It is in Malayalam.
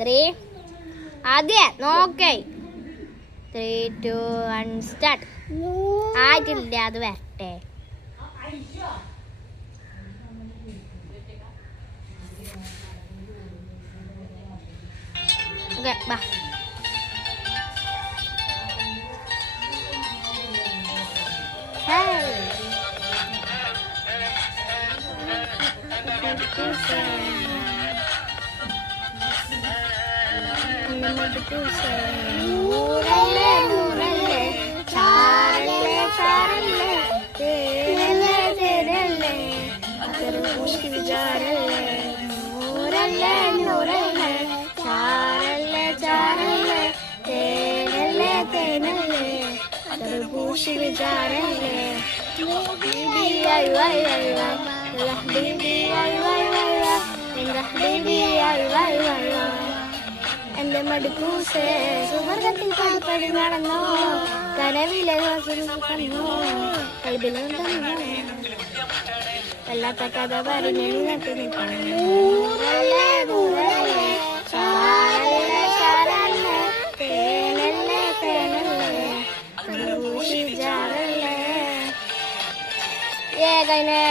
3 ആദ്യം നോക്കേ 3 2 1 സ്റ്റാർട്ട്. ആയിട്ടില്ല, അത് വരട്ടെ. ഓക്കെ ബാ. നൂറല്ലേ നൂറല്ലേ ചാരല്ലേ ചാരല്ലേ തേനല്ലേ തേനല്ലേ അതൊരു വിചാരല്ലേ. നൂറല്ലേ നൂറല്ലേ ചാരല്ലേ ചാരല്ലേ തേനല്ലേ തേനല്ലേ അതൊരു പൂശി വിചാരല്ലേ. ബീബി ഐ വൈ വൈ വൈ ബീബി ഐ വൈ വൈ വൈ ബീബി ഐ വൈ വൈ വൈ എന്റെ മടുക്കൂസേ സുവർഗത്തിൽ പടിപ്പടി നടന്നോ കനവിലെ കണ്ണോ കൽബിലും തന്നോ വല്ലാത്ത കഥ പറഞ്ഞെഴുന്നേറ്റ് നൂറല്ലേ നൂറല്ലേ ചാരല്ലേ ചാരല്ലേ തേനല്ലേ തേനല്ലേ ജാറല്ലേ. കഴിഞ്ഞേ.